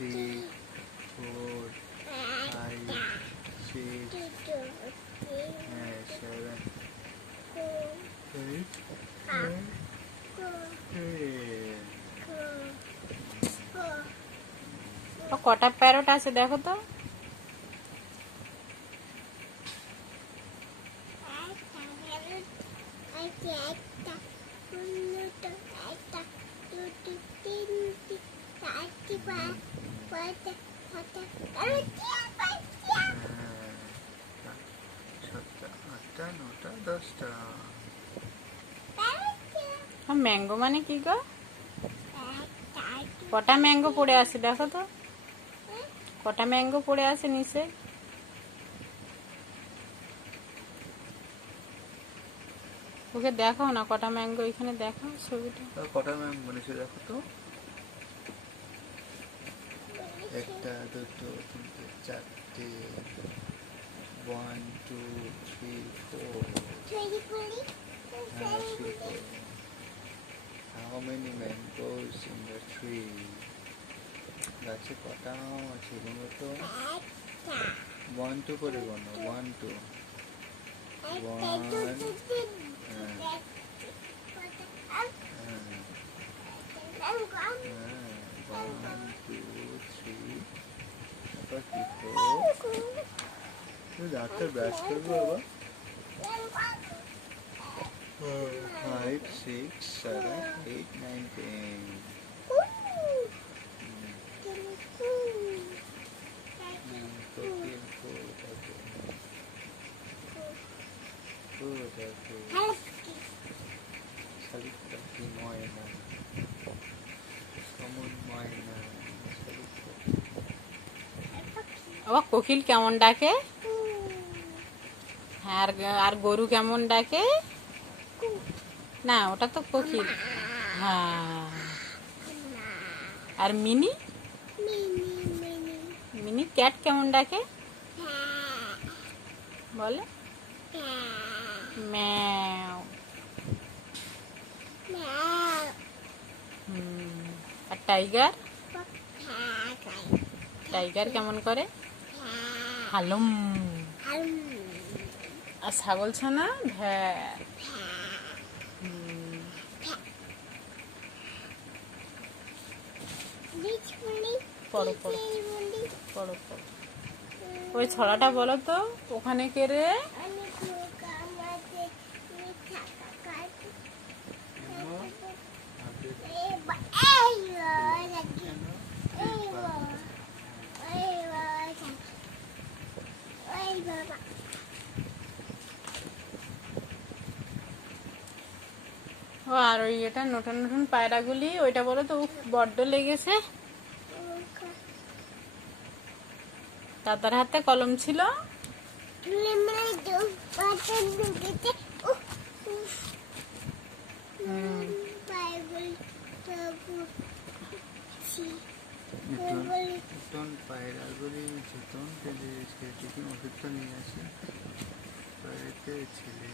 3 4 5 6 7 8 9 10 কটা প্যারট আছে দেখো তো। ম্যাঙ্গো মানে কি গো? কটা ম্যাঙ্গো পড়ে আছে দেখো তো, কটা ম্যাঙ্গো পড়ে আছে নিচে। ওকে দেখাও না কটা ম্যাঙ্গো, এখানে দেখাও ছবিটা। কটা ম্যাঙ্গো নিচে দেখো তো। একটা, দুটো, তিনটে, চারটে। 1 2 3 4. How many mangoes in the tree? গাছে কটা আম আছে বলো তো। 1 2 করে গোনো। 1 2 1 দাঁতটা ব্রাশ করবো আবার। 5 6 7 8 9 10. আবার কোকিল কেমন ডাকে, আর আর গরু কেমন ডাকে না, ওটা তো কোকিল। হ্যাঁ, আর মিনি মিনি ক্যাট কেমন ডাকে বলে, ম্যাও। আর টাইগার, টাইগার কেমন করে, হালুম। আর ছাগল ছানা ভ্যা। পড়ো পড়ো পড়ো পড়ো, ওই ছড়াটা বলো তো, ওখানে কে রে। ও আর ওই এটা নতুন নতুন পায়রাগুলি, ওইটা বলো তো, বড্ড লেগেছে। দাদার হাতে কলম ছিল। পায়রাগুলি যতন ওষুধটা নিয়ে আসে ছেলে